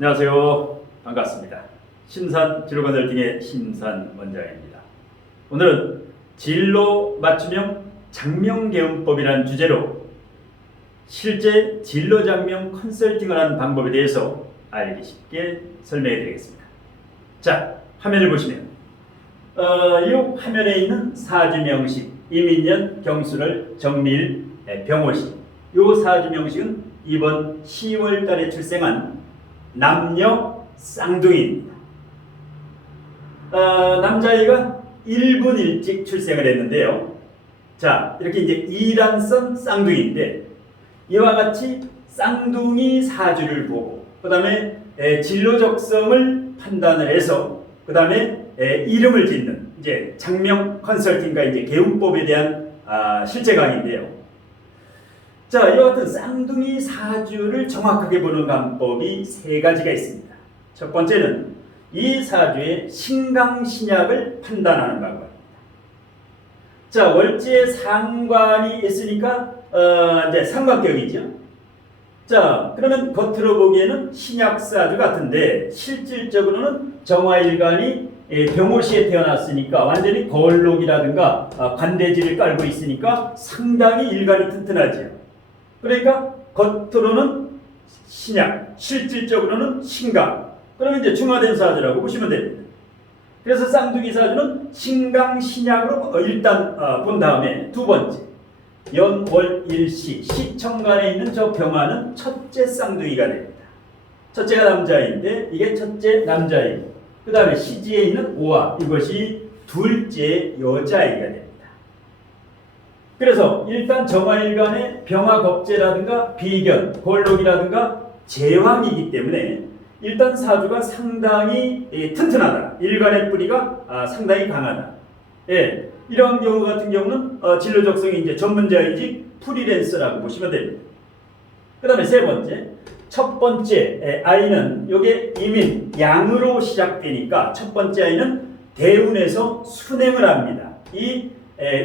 안녕하세요. 반갑습니다. 신산 진로건설팅의 신산 원장입니다. 오늘은 진로 맞춤형 장명개운법이라는 주제로 실제 진로 장명 컨설팅을 하는 방법에 대해서 알기 쉽게 설명해 드리겠습니다. 자, 화면을 보시면 이 화면에 있는 사주 명식 이민년, 경술월, 정밀, 병호시 이 사주 명식은 이번 10월 달에 출생한 남녀 쌍둥이입니다. 남자아이가 1분 일찍 출생을 했는데요. 자, 이렇게 이제 이란선 쌍둥이인데 이와 같이 쌍둥이 사주를 보고 그 다음에 진로적성을 판단을 해서 그 다음에 이름을 짓는 이제 장명 컨설팅과 이제 개운법에 대한 실제 강의인데요. 자, 이와 같은 쌍둥이 사주를 정확하게 보는 방법이 세 가지가 있습니다. 첫 번째는 이 사주의 신강신약을 판단하는 방법입니다. 자, 월지에 상관이 있으니까 이제 상관격이죠. 자, 그러면 겉으로 보기에는 신약사주 같은데 실질적으로는 정화일간이 병호시에 태어났으니까 완전히 거울록이라든가 관대지를 깔고 있으니까 상당히 일간이 튼튼하죠. 그러니까 겉으로는 신약, 실질적으로는 신강. 그러면 이제 중화된 사주라고 보시면 됩니다. 그래서 쌍둥이 사주는 신강, 신약으로 일단 본 다음에 두 번째 연월일시 시청간에 있는 저 병화는 첫째 쌍둥이가 됩니다. 첫째가 남자인데 이게 첫째 남자이고 그 다음에 시지에 있는 오화 이것이 둘째 여자아이가 됩니다. 그래서 일단 정화일간의 병화겁제라든가 비견, 골록이라든가 제왕이기 때문에 일단 사주가 상당히 튼튼하다. 일간의 뿌리가 상당히 강하다. 예, 이런 경우 같은 경우는 진로적성이 이제 전문자이직 프리랜서라고 보시면 됩니다. 그 다음에 세 번째, 첫 번째 아이는 요게 이민, 양으로 시작되니까 첫 번째 아이는 대운에서 순행을 합니다.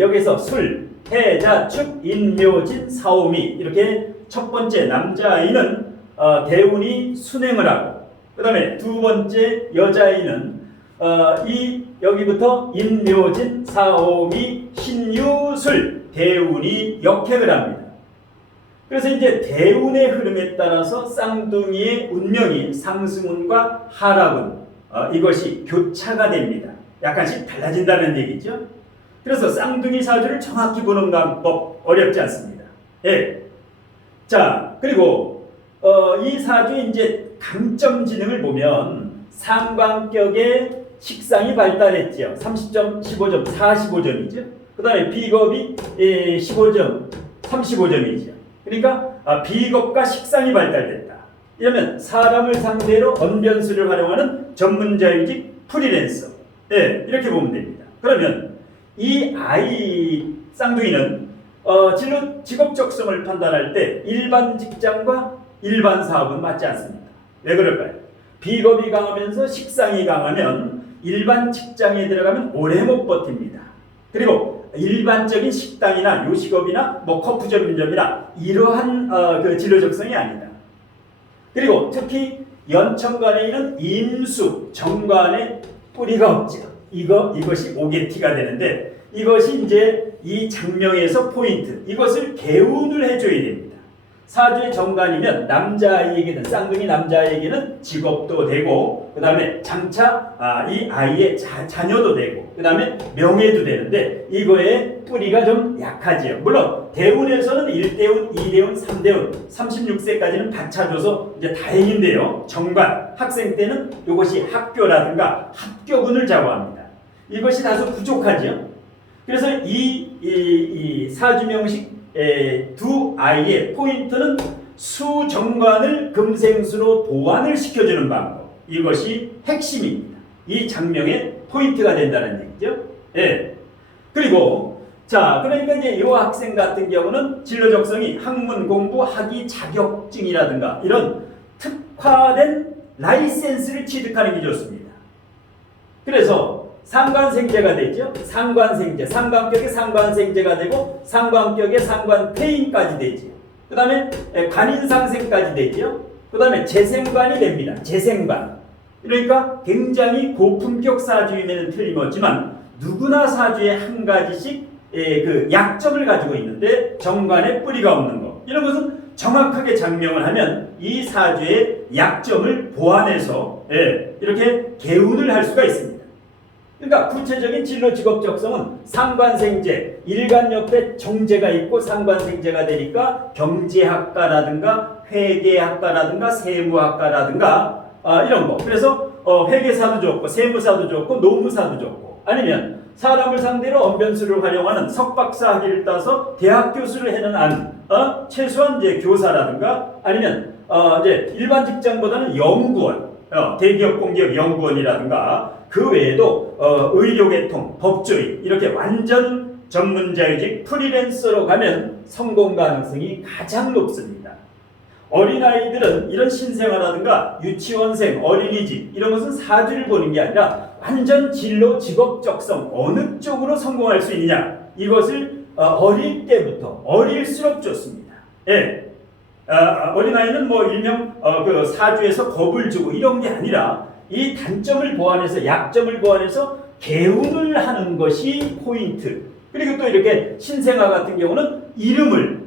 여기서 술, 해자, 축, 인묘진, 사오미 이렇게 첫 번째 남자아이는 대운이 순행을 하고 그 다음에 두 번째 여자아이는 여기부터 인묘진, 사오미, 신유술 대운이 역행을 합니다. 그래서 이제 대운의 흐름에 따라서 쌍둥이의 운명이 상승운과 하락운 이것이 교차가 됩니다. 약간씩 달라진다는 얘기죠. 그래서 쌍둥이 사주를 정확히 보는 방법 어렵지 않습니다. 예. 자, 그리고 이 사주의 이제 강점 지능을 보면 상관격의 식상이 발달했죠. 30점, 15점, 45점이죠. 그 다음에 비겁이 15점, 35점이죠. 그러니까 비겁과 식상이 발달됐다. 이러면 사람을 상대로 언변수를 활용하는 전문자이직 프리랜서. 예, 이렇게 보면 됩니다. 그러면 이 아이 쌍둥이는 직업 적성을 판단할 때 일반 직장과 일반 사업은 맞지 않습니다. 왜 그럴까요? 비겁이 강하면서 식상이 강하면 일반 직장에 들어가면 오래 못 버팁니다. 그리고 일반적인 식당이나 요식업이나 커프 전문점이나 이러한 그 진로 적성이 아니다. 그리고 특히 연천간에 있는 임수, 정관에 뿌리가 없죠. 이것이 오게티가 되는데 이것이 이제 이 장명에서 포인트. 이것을 개운을 해줘야 됩니다. 사주의 정관이면 남자아이에게는 쌍둥이 남자아이에게는 직업도 되고 그 다음에 장차 이 아이의 자녀도 되고 그 다음에 명예도 되는데 이거의 뿌리가 좀 약하지요. 물론 대운에서는 1대운, 2대운, 3대운 36세까지는 받쳐줘서 이제 다행인데요. 정관 학생 때는 이것이 학교라든가 합격운을 좌우합니다. 이것이 다소 부족하죠. 그래서 이 사주명식 두 아이의 포인트는 수정관을 금생수로 보완을 시켜주는 방법. 이것이 핵심입니다. 이 장명의 포인트가 된다는 얘기죠. 예. 그리고 자, 그러니까 이제 이 학생 같은 경우는 진로 적성이 학문 공부 학위 자격증이라든가 이런 특화된 라이센스를 취득하는 게 좋습니다. 그래서 상관생제가 되죠. 상관생제, 상관격의 상관생제가 되고 상관격의 상관폐인까지 되죠. 그 다음에 간인상생까지 되죠. 그 다음에 재생관이 됩니다. 재생관. 그러니까 굉장히 고품격 사주임에는 틀림없지만 누구나 사주에 한 가지씩 그 약점을 가지고 있는데 정관에 뿌리가 없는 것. 이런 것은 정확하게 장명을 하면 이 사주의 약점을 보완해서 이렇게 개운을 할 수가 있습니다. 그러니까 구체적인 진로 직업 적성은 상관생재, 일간 옆에 정제가 있고 상관생재가 되니까 경제학과라든가 회계학과라든가 세무학과라든가 이런 거. 그래서 회계사도 좋고 세무사도 좋고 노무사도 좋고, 아니면 사람을 상대로 언변술을 활용하는 석박사 학위를 따서 대학 교수를 해는 최소한 이제 교사라든가, 아니면 이제 일반 직장보다는 연구원, 대기업 공기업 연구원이라든가, 그 외에도 의료계통, 법조인, 이렇게 완전 전문자의직 프리랜서로 가면 성공 가능성이 가장 높습니다. 어린아이들은 이런 신생아라든가 유치원생, 어린이집 이런 것은 사주를 보는 게 아니라 완전 진로 직업 적성 어느 쪽으로 성공할 수 있느냐, 이것을 어릴 때부터, 어릴수록 좋습니다. 어린아이는 뭐 일명 그 사주에서 겁을 주고 이런 게 아니라 이 단점을 보완해서, 약점을 보완해서 개운을 하는 것이 포인트. 그리고 또 이렇게 신생아 같은 경우는 이름을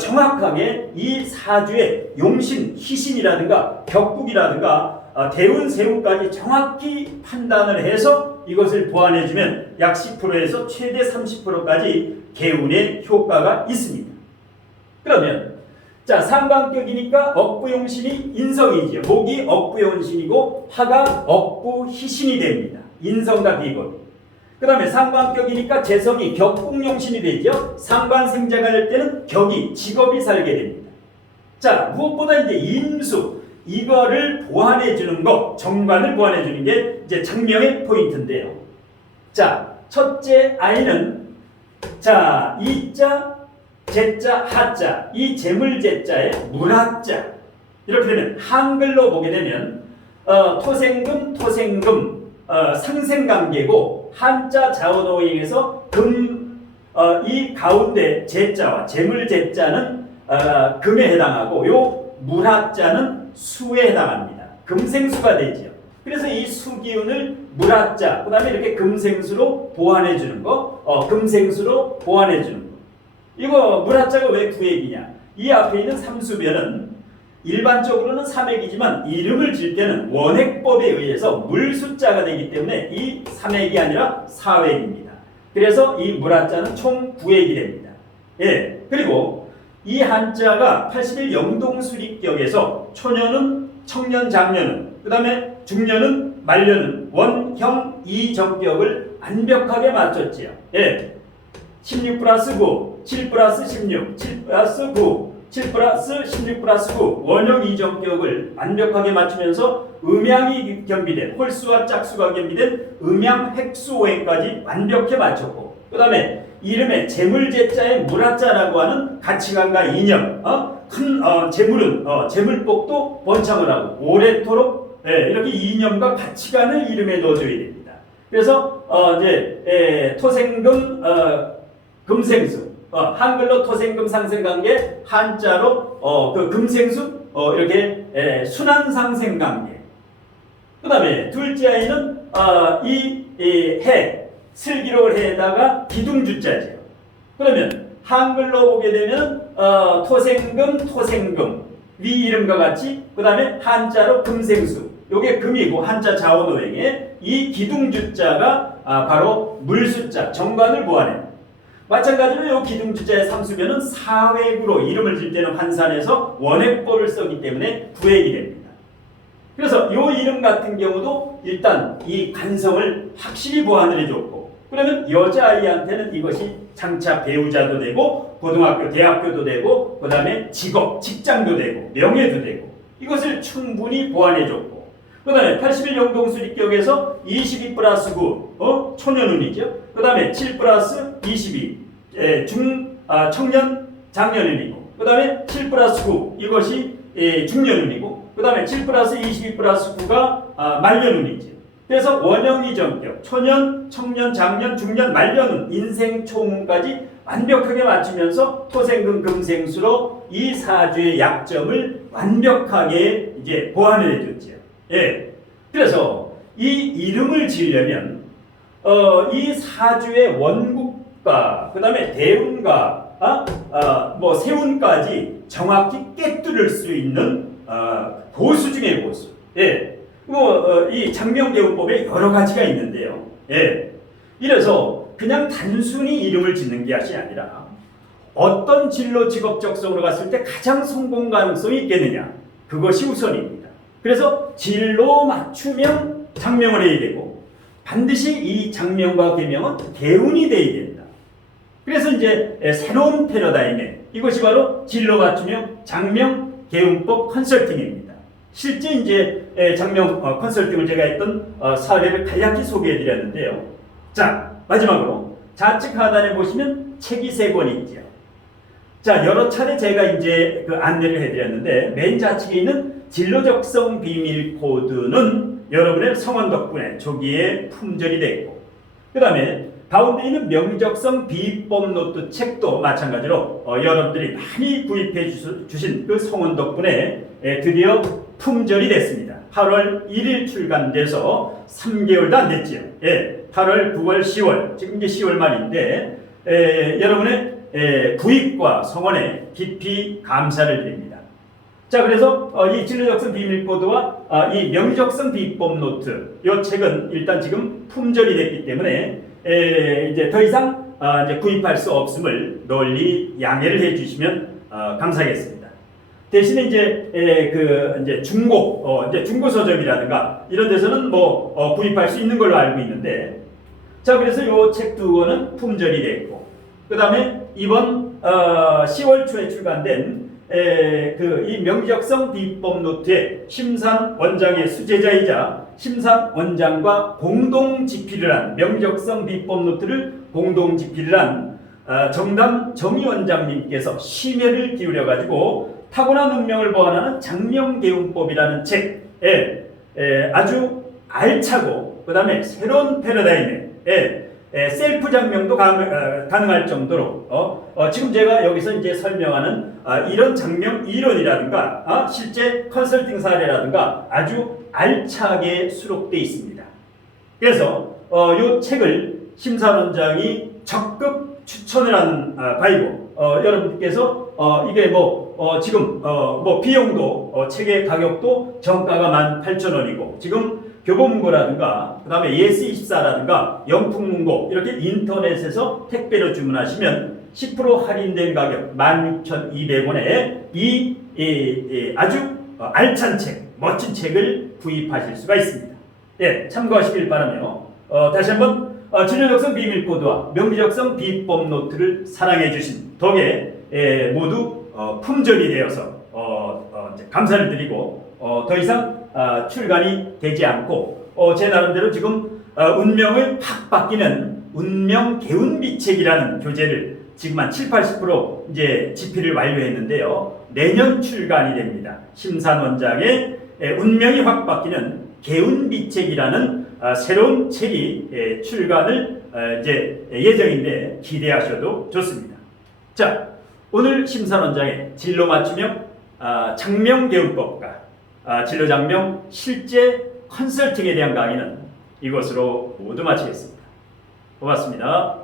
정확하게 이 사주의 용신, 희신이라든가 격국이라든가 대운, 세운까지 정확히 판단을 해서 이것을 보완해주면 약 10%에서 최대 30%까지 개운의 효과가 있습니다. 그러면 자, 상관격이니까 억부용신이 인성이지요. 목이 억부용신이고 화가 억부희신이 됩니다. 인성과 비겁이. 그 다음에 상관격이니까 재성이 격국용신이 되죠. 상관생자가 될 때는 격이, 직업이 살게 됩니다. 자, 무엇보다 이제 임수, 이거를 보완해 주는 거, 정관을 보완해 주는 게 이제 장명의 포인트인데요. 자, 첫째 아이는 자, 이자, 제자, 하자, 이 재물제자에 물하자. 이렇게 되면 한글로 보게 되면 토생금, 토생금, 상생관계고 한자 자원오행에서 이 가운데 제자와 재물제자는 금에 해당하고 요 물하자는 수에 해당합니다. 금생수가 되지요. 그래서 이 수기운을 물하자, 그 다음에 이렇게 금생수로 보완해 주는 거, 금생수로 보완해 주는 거. 이거 물하자가 왜 구액이냐? 이 앞에 있는 삼수변은 일반적으로는 삼액이지만 이름을 질 때는 원액법에 의해서 물숫자가 되기 때문에 이 삼액이 아니라 사액입니다. 그래서 이 물하자는 총 9액이 됩니다. 그리고 이 한자가 80일 영동수립격에서 초년은 청년, 장년은, 그 다음에 중년은, 말년은 원형 이정격을 완벽하게 맞췄지요. 16 플러스 9, 7 플러스 16, 7 플러스 9, 7 플러스 16 플러스 9 원형 이정격을 완벽하게 맞추면서 음양이 겸비된, 홀수와 짝수가 겸비된 음양 획수오행까지 완벽히 맞췄고, 그 다음에 이름에 재물제자의 물하자라고 하는 가치관과 이념, 큰 재물은 재물복도 번창을 하고 오래도록 이렇게 이념과 가치관을 이름에 넣어줘야 됩니다. 그래서 이제 토생금, 금생수, 한글로 토생금 상생관계, 한자로 그 금생수 이렇게 순환상생관계. 그 다음에 둘째 아이는 해, 슬기로울 해에다가 기둥주자죠. 그러면 한글로 보게 되면 토생금, 토생금, 위 이름과 같이, 그 다음에 한자로 금생수, 요게 금이고 한자 자원오행에 이 기둥주자가 바로 물숫자, 정관을 보완해요. 마찬가지로 이 기둥주자의 삼수변은 사획으로 이름을 질 때는 환산해서 원액법을 쓰기 때문에 구획이 됩니다. 그래서 이 이름 같은 경우도 일단 이 간성을 확실히 보완을 해줬고, 그러면 여자아이한테는 이것이 장차 배우자도 되고 고등학교, 대학교도 되고 그 다음에 직업, 직장도 되고 명예도 되고 이것을 충분히 보완해줬고, 그 다음에 80일 영동수립격에서 22 플러스 9 초년운이죠. 그 다음에 7 플러스 22 청년 장년운이고, 그 다음에 7 플러스 9 이것이 중년운이고, 그 다음에 7 플러스 22 플러스 9가 말년운이죠. 그래서 원형이 전격, 초년, 청년, 장년, 중년, 말년운, 인생 총운까지 완벽하게 맞추면서 토생금 금생수로 이 사주의 약점을 완벽하게 이제 보완을 해줬죠. 예. 그래서 이 이름을 지으려면 이 사주의 원국과 그다음에 대운과 뭐 세운까지 정확히 꿰뚫을 수 있는 고수 중의 고수. 예. 이 장명대운법에 여러 가지가 있는데요. 예. 이래서 그냥 단순히 이름을 짓는 것이 아니라 어떤 진로 직업 적성으로 갔을 때 가장 성공 가능성이 있겠느냐, 그것이 우선입니다. 그래서 진로 맞춤형 장명을 해야 되고 반드시 이 장명과 계명은 대운이 돼야 된다. 그래서 이제 새로운 패러다임에 이것이 바로 진로 맞춤형 장명 계운법 컨설팅입니다. 실제 이제 장명 컨설팅을 제가 했던 사례를 간략히 소개해 드렸는데요. 자, 마지막으로 좌측 하단에 보시면 책이 3권 있죠. 자, 여러 차례 제가 이제 그 안내를 해드렸는데 맨 좌측에 있는 진로적성 비밀 코드는 여러분의 성원 덕분에 조기에 품절이 됐고, 그 다음에 가운데 있는 명적성 비법 노트 책도 마찬가지로 여러분들이 많이 구입해 주신 그 성원 덕분에 드디어 품절이 됐습니다. 8월 1일 출간돼서 3개월도 안 됐지요. 예, 8월, 9월, 10월, 지금 이제 10월 말인데 여러분의 구입과 성원에 깊이 감사를 드립니다. 자, 그래서 이 진로적성 비밀코드와 이 명적성 비법 노트, 이 책은 일단 지금 품절이 됐기 때문에 이제 더 이상 이제 구입할 수 없음을 널리 양해를 해주시면 감사하겠습니다. 대신에 이제 중고 이제 중고 서점이라든가 이런 데서는 뭐 구입할 수 있는 걸로 알고 있는데, 자, 그래서 이 책 2권은 품절이 됐고, 그 다음에 이번 10월 초에 출간된 이 명적성 비법 노트에 심산 원장의 수제자이자 심산 원장과 공동 집필을 한 명적성 비법 노트를 공동 집필을 한 정담 정희 원장님께서 심혈을 기울여 가지고 타고난 운명을 보완하는 장명계운법이라는 책에 아주 알차고 그 다음에 새로운 패러다임에 셀프 장명도 가능할 정도로 지금 제가 여기서 이제 설명하는 이런 장명 이론이라든가 실제 컨설팅 사례라든가 아주 알차게 수록되어 있습니다. 그래서 이 책을 심사원장이 적극 추천을 하는 바이고, 여러분께서 이게 지금 비용도 책의 가격도 정가가 18,000원이고 지금 교보문고라든가 그 다음에 예스24라든가 영풍문고 이렇게 인터넷에서 택배로 주문하시면 10% 할인된 가격 16,200원에 이 아주 알찬 책, 멋진 책을 구입하실 수가 있습니다. 예, 참고하시길 바라며 다시 한번 진로적성 비밀코드와 명리적성 비법 노트를 사랑해 주신 덕에 모두 품절이 되어서 감사를 드리고 더 이상 출간이 되지 않고 제 나름대로 지금 운명을 확 바뀌는 운명 개운비책이라는 교재를 지금 한 70-80% 이제 집필을 완료했는데요. 내년 출간이 됩니다. 심산 원장의 운명이 확 바뀌는 개운비책이라는 새로운 책이 출간을 이제 예정인데 기대하셔도 좋습니다. 자, 오늘 심산 원장의 진로 맞춤형 장명계운법과 진로장명 실제 컨설팅에 대한 강의는 이것으로 모두 마치겠습니다. 고맙습니다.